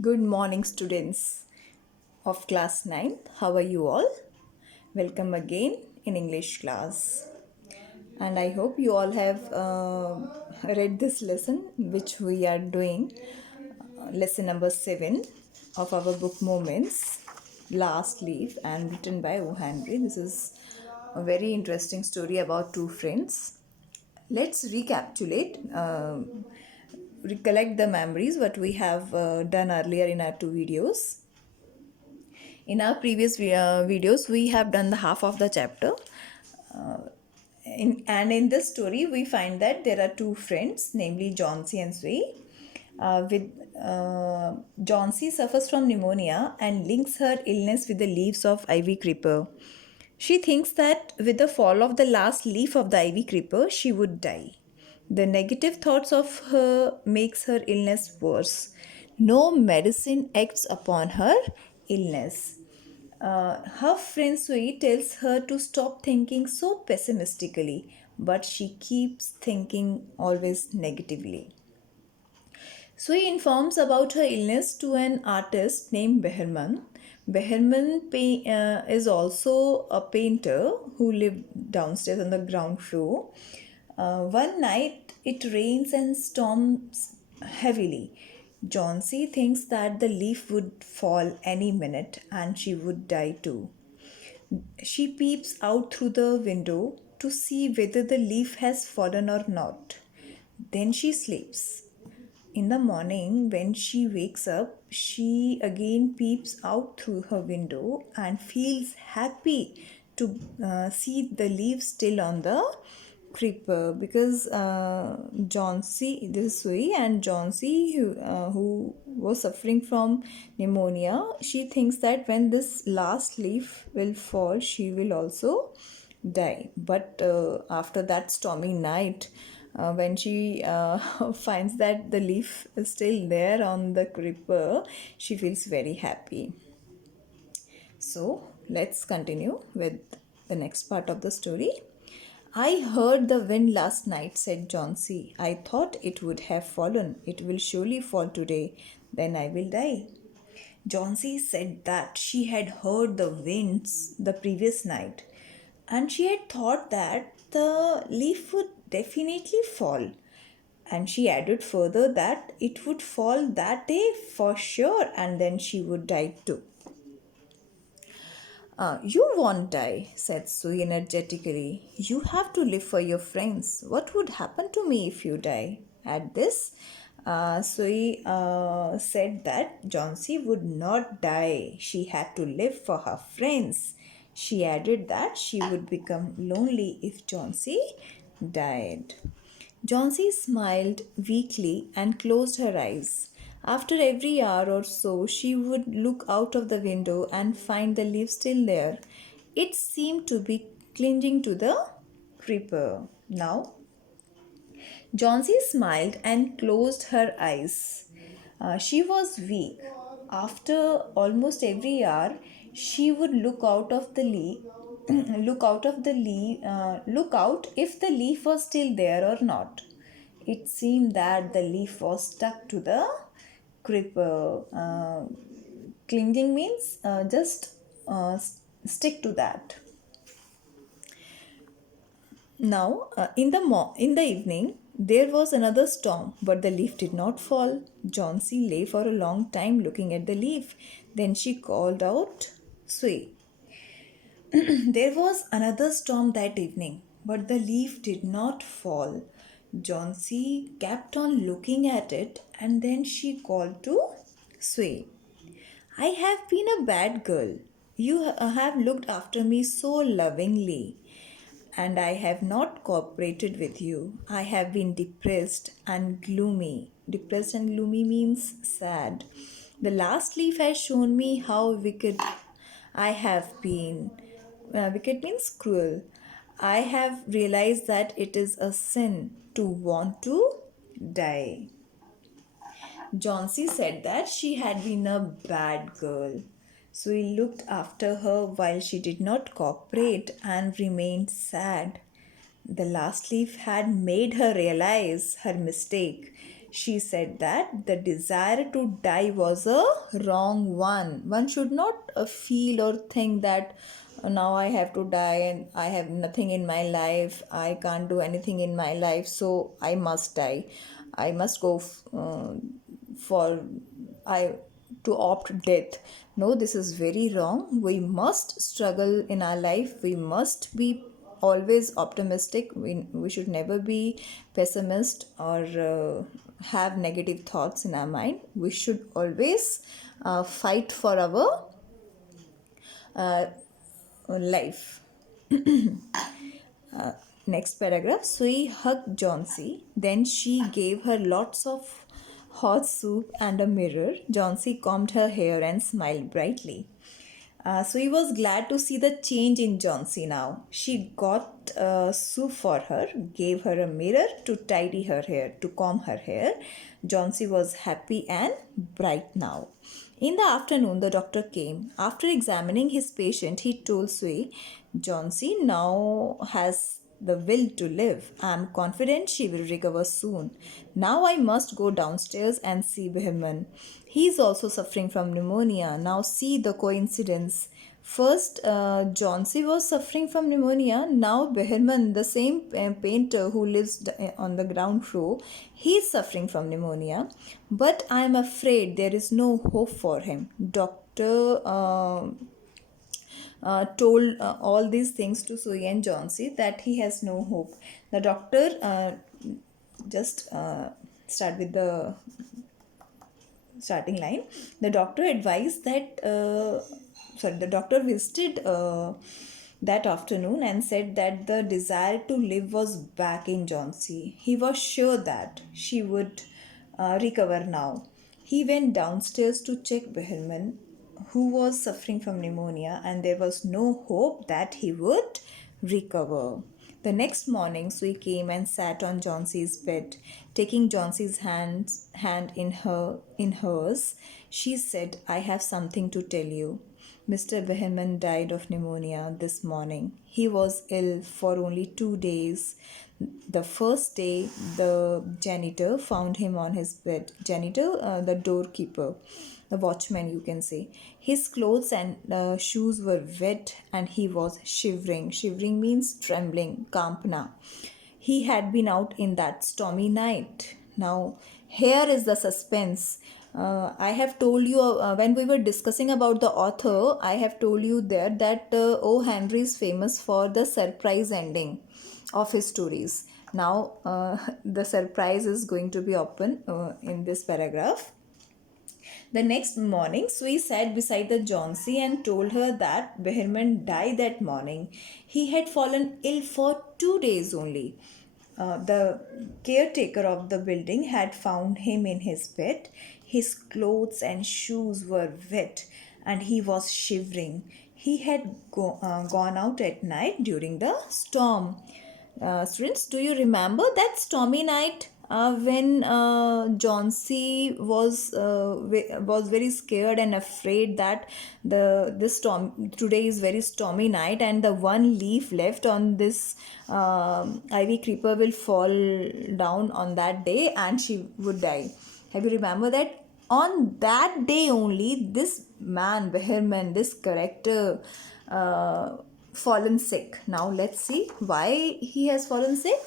Good morning, students of class 9. How are you all? Welcome again in English class. And I hope you all have read this lesson, which we are doing, lesson number 7 of our book Moments, Last Leaf, and written by O. Henry. This is a very interesting story about two friends. Let's recapitulate, recollect the memories what we have done earlier in our two videos. In our previous videos, we have done the half of the chapter. In this story, we find that there are two friends, namely Johnsy and Sui. With Johnsy suffers from pneumonia and links her illness with the leaves of ivy creeper. She thinks that with the fall of the last leaf of the ivy creeper, she would die. The negative thoughts of her makes her illness worse. No medicine acts upon her illness. Her friend Sui tells her to stop thinking so pessimistically, but she keeps thinking always negatively. Sui informs about her illness to an artist named Behrman. Behrman is also a painter who lived downstairs on the ground floor. One night it rains and storms heavily. Johnsy thinks that the leaf would fall any minute and she would die too. She peeps out through the window to see whether the leaf has fallen or not. Then she sleeps. In the morning, when she wakes up, she again peeps out through her window and feels happy to see the leaves still on the creeper because Johnsy, this is Sui, and Johnsy, who was suffering from pneumonia, she thinks that when this last leaf will fall, she will also die. But after that stormy night, when she finds that the leaf is still there on the creeper, she feels very happy. So let's continue with the next part of the story. I heard the wind last night, said Johnsy. I thought it would have fallen. It will surely fall today. Then I will die. Johnsy said that she had heard the winds the previous night and she had thought that the leaf would definitely fall. And she added further that it would fall that day for sure and then she would die too. You won't die, said Sue energetically. You have to live for your friends. What would happen to me if you die? At this, Sui said that Johnsy would not die. She had to live for her friends. She added that she would become lonely if Johnsy died. Johnsy smiled weakly and closed her eyes. After every hour or so, she would look out of the window and find the leaf still there. It seemed to be clinging to the creeper. Now, Johnsy smiled and closed her eyes. She was weak. After almost every hour, she would look out of the leaf, look out if the leaf was still there or not. It seemed that the leaf was stuck to the creeper. Clinging means just stick to that. Now, in the evening, there was another storm, but the leaf did not fall. Johnsy lay for a long time looking at the leaf. Then she called out, "Sway." There was another storm that evening, but the leaf did not fall. Johnsy kept on looking at it, and then she called to Sway. I have been a bad girl. You have looked after me so lovingly, and I have not cooperated with you. I have been depressed and gloomy. Depressed and gloomy means sad. The last leaf has shown me how wicked I have been. Wicked means cruel. I have realized that it is a sin to want to die. Johnsy said that she had been a bad girl. So he looked after her while she did not cooperate and remained sad. The last leaf had made her realize her mistake. She said that the desire to die was a wrong one. One should not feel or think that now I have to die and I have nothing in my life, I can't do anything in my life, so I must die. I must go for I to opt death. No, this is very wrong. We must struggle in our life. We must be always optimistic. We should never be pessimist or have negative thoughts in our mind. We should always fight for our uh, life. Next paragraph. Sui hugged Johnsy. Then she gave her lots of hot soup and a mirror. Johnsy combed her hair and smiled brightly. Sui was glad to see the change in Johnsy now. She got soup for her, gave her a mirror to tidy her hair, to comb her hair. Johnsy was happy and bright now. In the afternoon, the doctor came. After examining his patient, he told Sui, Johnsy now has the will to live. I am confident she will recover soon. Now I must go downstairs and see Behrman. He is also suffering from pneumonia. Now see the coincidence. First, Johnsy was suffering from pneumonia. Now Behrman, the same painter who lives on the ground floor, he is suffering from pneumonia. But I am afraid there is no hope for him. Doctor told all these things to Sui and Johnsy that he has no hope. The doctor just start with the starting line. The doctor advised that the doctor visited that afternoon and said that the desire to live was back in Johnsy. He was sure that she would recover now. He went downstairs to check Behrman, who was suffering from pneumonia, and there was no hope that he would recover. The next morning, Sui came and sat on Johnsy's bed. Taking Johnsy's hand in hers, she said, I have something to tell you. Mr. Behrman died of pneumonia this morning. He was ill for only 2 days. The first day, the janitor found him on his bed. Janitor, the doorkeeper, the watchman, you can say. His clothes and shoes were wet and he was shivering. Shivering means trembling, kampna. He had been out in that stormy night. Now, here is the suspense. I have told you when we were discussing about the author, I have told you there that O. Henry is famous for the surprise ending of his stories. Now, the surprise is going to be open in this paragraph. The next morning, Sui sat beside the Johnsy and told her that Behrman died that morning. He had fallen ill for 2 days only. The caretaker of the building had found him in his bed. His clothes and shoes were wet and he was shivering. He had gone out at night during the storm. Students, do you remember that stormy night when Johnsy was very scared and afraid that this storm today is very stormy night and the one leaf left on this ivy creeper will fall down on that day and she would die. Have you remember that? On that day only, this man Behrman, this character, fallen sick. Now let's see why he has fallen sick.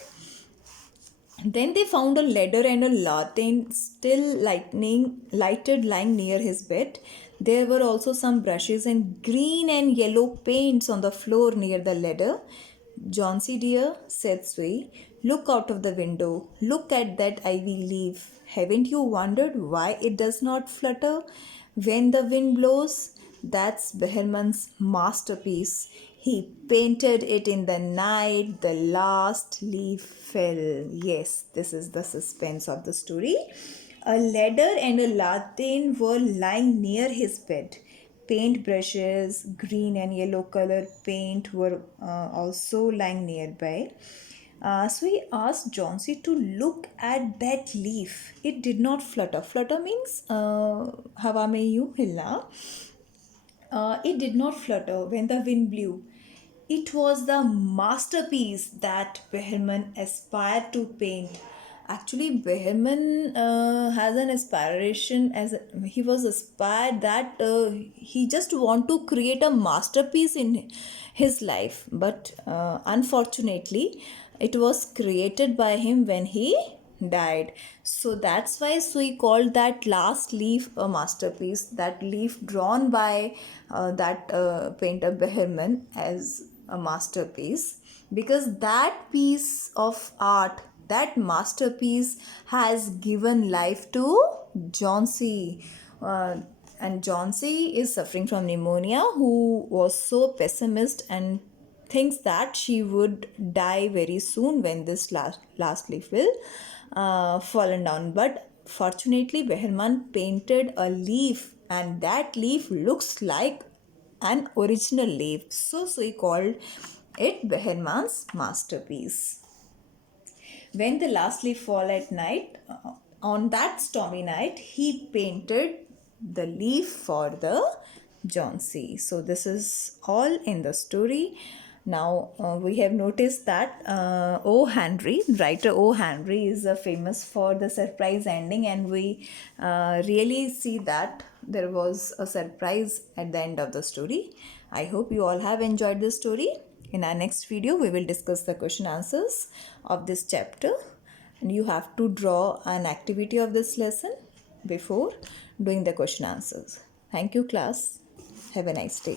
Then they found a ladder and a lantern still lighted lying near his bed. There were also some brushes and green and yellow paints on the floor near the ladder. Johnsy dear, said Sui, look out of the window. Look at that ivy leaf. Haven't you wondered why it does not flutter when the wind blows? That's Behrman's masterpiece. He painted it in the night the last leaf fell. Yes, this is the suspense of the story. A ladder and a lantern were lying near his bed. Paint brushes, green and yellow color paint were also lying nearby. So he asked Johnsy to look at that leaf. It did not flutter. Flutter means hawa mein yu hilla. It did not flutter when the wind blew. It was the masterpiece that Behrman aspired to paint. Actually, Behrman has an aspiration as he was aspired that he just want to create a masterpiece in his life, but unfortunately, it was created by him when he died. So that's why Sui called that last leaf a masterpiece. That leaf drawn by that painter Behrman as a masterpiece, because that piece of art, that masterpiece has given life to Johnsy. And Johnsy is suffering from pneumonia, who was so pessimist and thinks that she would die very soon when this last leaf will fallen down. But fortunately, Behrman painted a leaf, and that leaf looks like an original leaf. So he called it Behrman's masterpiece. When the last leaf fall at night, on that stormy night, he painted the leaf for the Johnsy. So this is all in the story. Now we have noticed that O. Henry, writer O. Henry, is famous for the surprise ending, and we really see that there was a surprise at the end of the story. I hope you all have enjoyed this story. In our next video, we will discuss the question answers of this chapter, and you have to draw an activity of this lesson before doing the question answers. Thank you, class. Have a nice day.